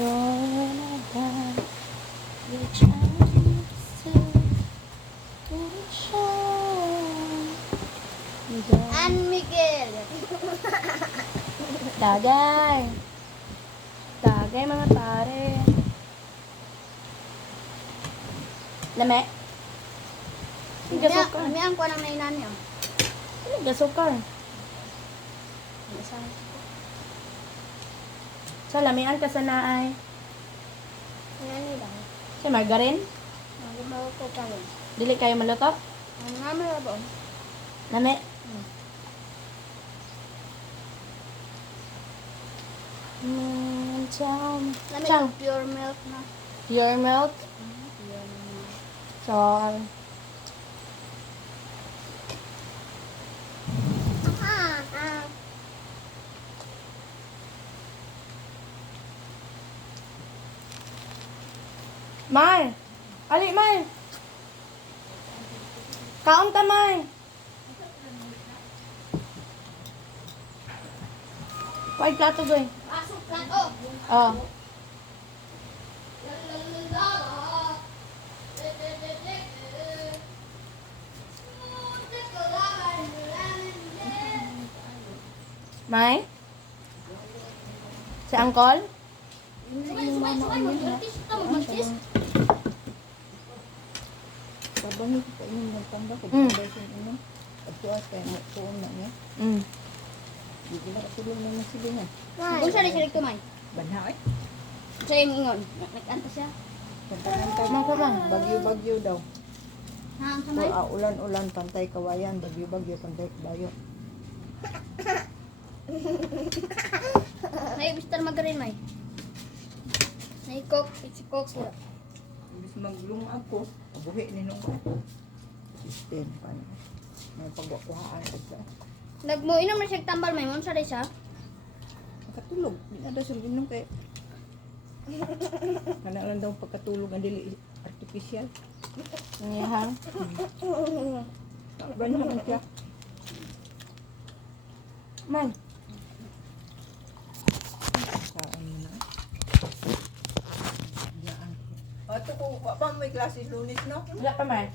Jonathan, your chance to shine. An Miguel. Tagay. Tagay mga pare. Lame. Gasukar. Kamihan ko ng nainan niyo. Gasukar. Sa lamian ka sa naay. Nani lang. Si margarine. Magabaw ko kami. Dili kayo maluto. Ang namin na ba? Lame. Chow. Namin Chow. yung pure milk na. Pure milk. Pure milk. So, May. Ali, May. Kaon ta, May. Kuhay plato doy. Pasok lang oh. Oh. May? Si Uncle? Yung mama ko yun. Babang ko pa inom ng tanda ko. Mm. Babang ko inom. At tuwas kaya magtuon na niya. Mm. Hindi na katulong naman sila niya. Kung siya siya tumay. Banha eh. Siya yung ingon. Nag-anta siya. Pantay-pantay. Mga ba? Bagyo-bagyo daw. Ha, ang kamay. Ulan-ulan, pantay kawayan. Bagyo-bagyo, pantay kabayo. May Mr. Margarine may. May Coke. It's Coke sila. Ibig maglungag ko. Buhi ni nung system pa niya. May pagwakuhaan ko siya. Nagmuinom na siya tambal may. Muna siya siya. Makatulog. Hindi na daw sila inom kay kana lang daw pagkatulog ang dili artificial. Niyahang. Banha man siya. May. Saan mo na? Yan. Ato ko, pa may klase lunes, no? Wala pa, May.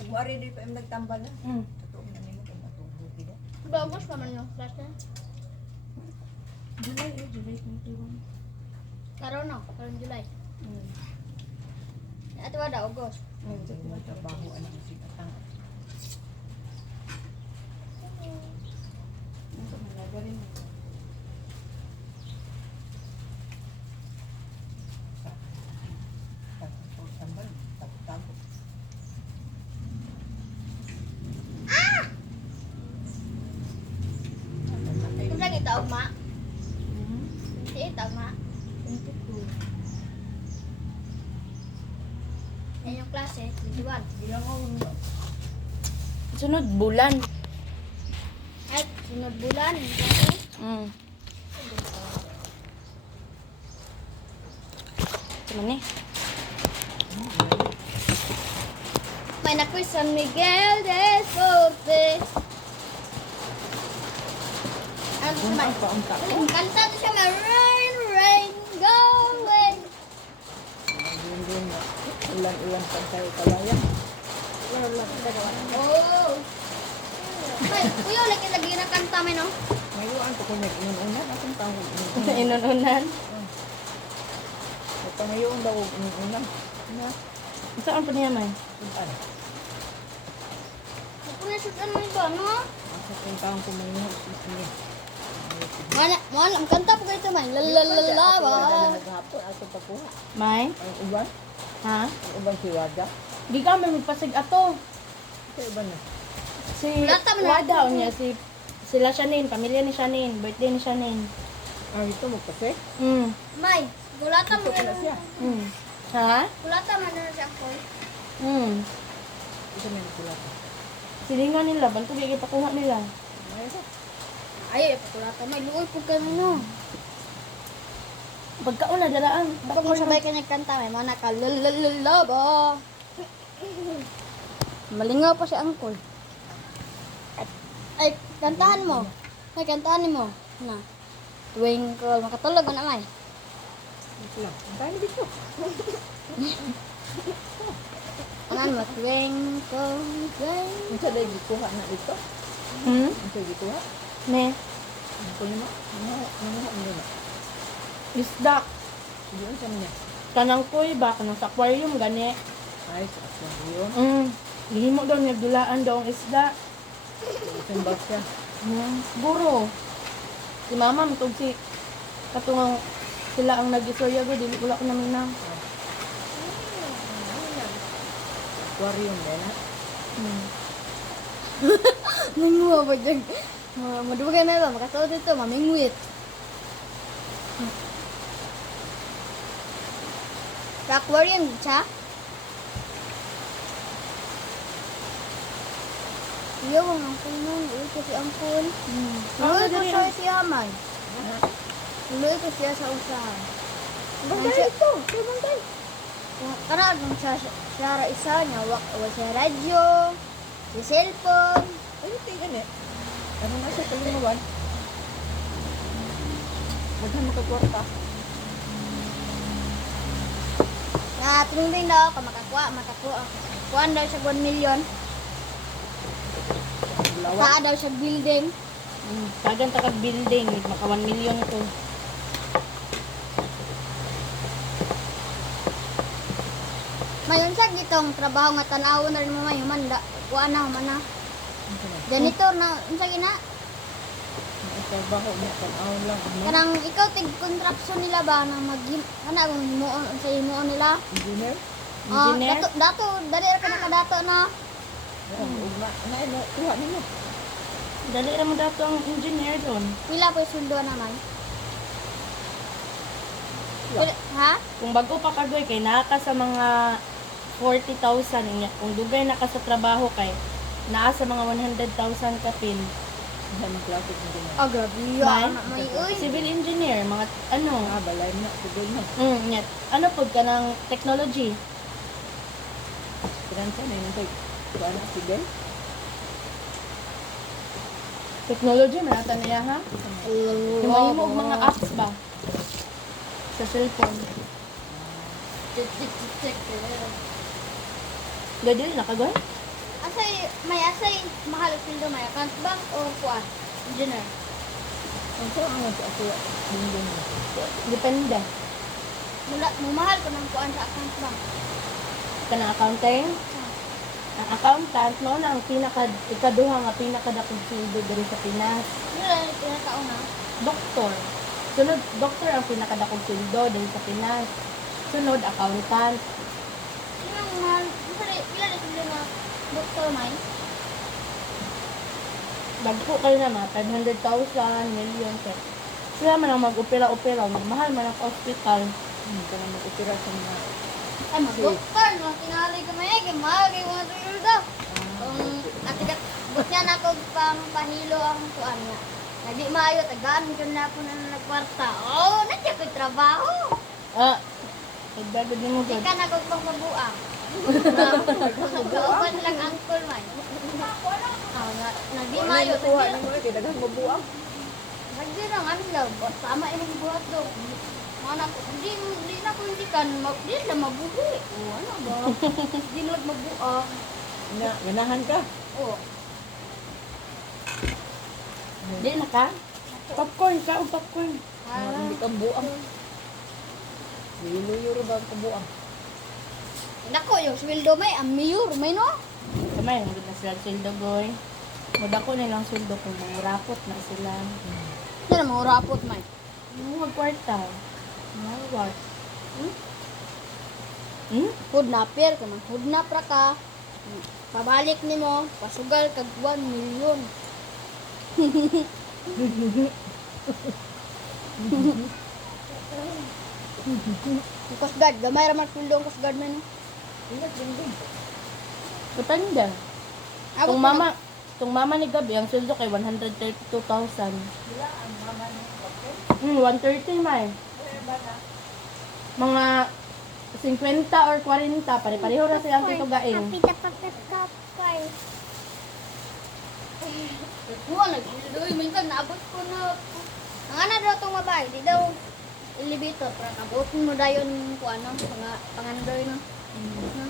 Kung wari di pa yung nagtambal na. Mm. Totoo na nimo kung matulog dito. Bagos pa man yung klase. July 21. Karon na. Karon July. Ato wala August. Sa mga trabaho, ano ang sikatang. Tambal, tago. Kung saan itaog ma? Si itaog ma? Yan yung klase. Diwan. Sunod bulan. Ay, sunod bulan. Yung klase. Mm. Ito man eh. May na-quiz San Miguel de Sorte. Ano sa may? Ang kanta to siya may rain, rain, go away. Ulan-ulan pantay kawayan. Oh. May, kuya, ulit yung lagi na kanta may no? Ngayon ko kung nag-inunan, akong tawag inunan. Inununan. Ito ngayon daw inunan. Saan pa niya, May? Puntaan. Ako na sudan mo ito, ano? Ako kung taong kumainahog niya. Mana, ang kanta po kayo ito may. Lalalala ba? Naghapon, ako pakuha. May? Ang uban, Ha? ang uban si Wada. Di ka may magpasig ato. Ito uban na. Si Wala tama na. Wada o niya, sila Shanin, pamilya ni Shanin, birthday ni Shanin. Ah, ito magpase. May, gulata mo Ito na siya. Ha? Gulata mo na siya ko. Ito may nakulata. Silingan nila, banto bigay pakuha nila. Ay, gulata. May luoy po ka no. Pagkauna, dalaan. Ako mo sabay kanya kanta, may mana ka lalalala ba? Malingaw pa si Angkol. Ay, kantahan mo. Ay, kantahan mo. Na. Twinkle, makatulog mo na may. Ito lang. Ang tayo dito. Ano mo, twinkle, twinkle. Ang sa day gikuha na dito. Hmm? Ang sa gikuha. Ne. Ang kunin mo. Nanguha mo na. Isda. Diyon sa niya. Kanang kuy ba? Kanang sa aquarium gani. Ay, sa aquarium. Gihimo daw niya dulaan daw ang isda. Isang bag siya. Siguro. Si mama matug si katungang sila ang nag-isoya go dili wala ko namin na. Aquarium din ha. Nanguha ba dyan? Madugan na ba? Makasuot ito, mamingwit. Sa aquarium, siya? Iyo, ang angkol nun. Uy, kasi angkol. Uy, ko siya si Aman. Uy, ko siya sa usahan. Bantay ito. Ito bantay. Karaan nung siya isa niya, wala siya radyo, si cellphone. Ay, tingnan eh. Ano na siya kalingawan? Maghan makagwarta. Tinundin daw ako, makakuha. Kuhaan daw siya 1 million. Lawa. Saan daw siya building. Kagan takag building maka 1 million to. Mayon sa gitong trabaho nga tanaw na rin mo may humanda. Kuhaan na humana. Janitor na, unsa gina? Trabaho niya. Tanaw lang. Kanang ikaw tig contraction nila ba na mag kana kung himuon unsa himuon nila? Engineer. Engineer? Dato dali ra ka nakadato na. Ugma. Ano, kuha ninyo. Dali ra mo dato ang engineer doon. Pila po sundo naman? Wala. Ha? Kung bago pa kagoy kay naa ka sa mga 40,000 niya. Kung dugay na ka sa trabaho kay naa sa mga 100,000 ka pin. Yan ang klase ng ganyan. Oh, grabe. May? Anak may uy. Civil engineer, mga ano. Balay na. Sigol na. Nyat. Ano po ka ng technology? Pinansa na yun. Kuha na. Sigol. Technology, manata niya ha? Yung mahimo og mga apps ba? Sa cellphone. Gadil na kagoy? Asay mahal pildo may account bank o kuan engineer. Ang saan nga sa ako. Bindong mo. Depende. Mula mahal ko ng kuan sa account bank. Kanang accounting. Ang accountant no na ang ikaduha nga pinakadakong field diri sa Pinas. Ano lang tinatao na? Doktor. Sunod, doktor ang pinakadakong field diri sa Pinas. Sunod, accountant. Sino ang mahal? Pila na sila na doktor may? Bagpo kayo na mga 500,000, million. Sila man ang mag-opera-opera. Mahal man ang hospital. Ka na mag-opera sa mga. Ay, mag-doktor. Nung tinali ka may mahal kayo mga tuyul daw. Atigat, but niya na ako pang pahilo ang kuan niya. Nadi maayo, tagaan ko na ako na nagkwarta. Oh, nandiyan ko trabaho. Nagbago din mo Di good. ka na ako pang mabuang. Kauban lang angkol man. Nadi maayo, Kuha na mo. Kaya dagang mabuang. nagdi lang ano daw. Tama yung buhat daw. Mana ko, di na ko hindi kan, di na mabuhi. O ano ba? Di na mabuang. Ganahan ka. O, Di na ka? Popcorn ka o popcorn. Hindi ka buang. Luyo-luyo ba ang buang? nako yung sweldo may, ang mayor, may no? Kamay, ang ganda sila sweldo boy. Muda ko nilang sweldo kung mga rapot na sila. Hindi na mga rapot may. Mga kwarta. Mga what? Hood na per, kung man hood na pra ka, pabalik ni mo, pasugal kag 1 million. Yung Coast Guard, gamay raman sweldo ang Coast Guard man. No? Depende. Abot Kung pa mama, kung mama ni Gabi, ang sweldo kay 132,000. 130 may. Mga 50 or 40, pare-pareho na silang kitugaing. Wala, nagsildo. Minsan naabot ko na. Ang ana daw itong mabay, di daw elevator para kabutin mo dayon ko ano, mga pangandoy no. No?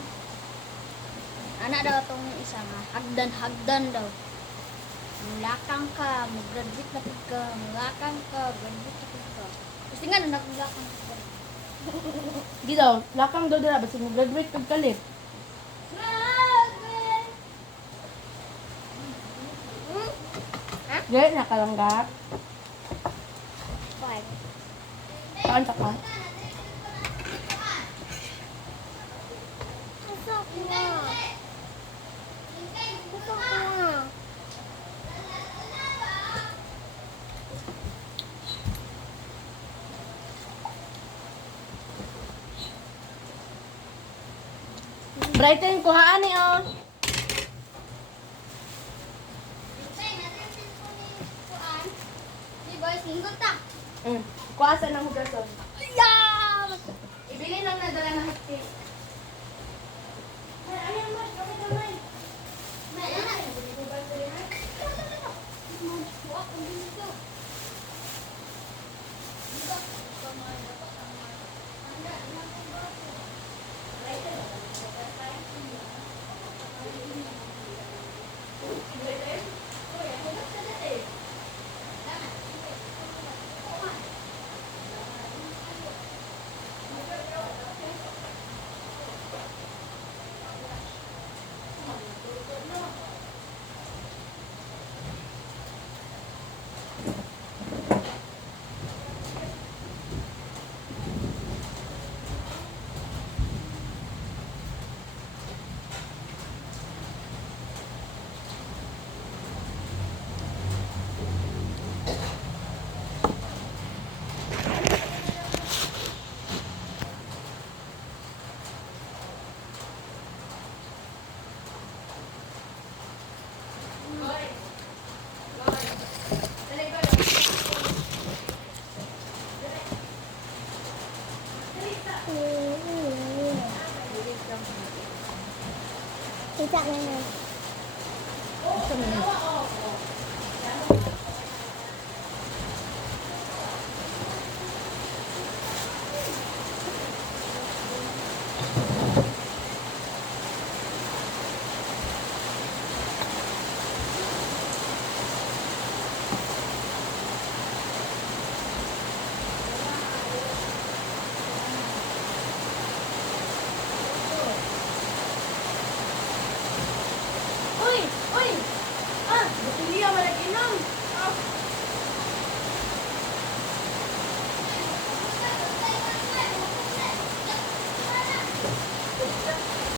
Ana daw tong isa nga, hagdan daw. Mulakang ka, mag-graduate na pud ka, mulakang ka, graduate na pud ka. Kasi nga na nakagakang ka. Di daw, lakang daw dira basta mo graduate kag kalit. Graduate! Dili na kalangga. Five. Saan ta ka? Gusto ko na. Gusto ko na. Brighten kuhaan ni oh. Si boys, lingkod ta. Kuasa ng hugason. Ayan! Ibili lang na dala na hotcake. Ayan mo, kami kamay. May anak. Buwak ang dito. Kita na.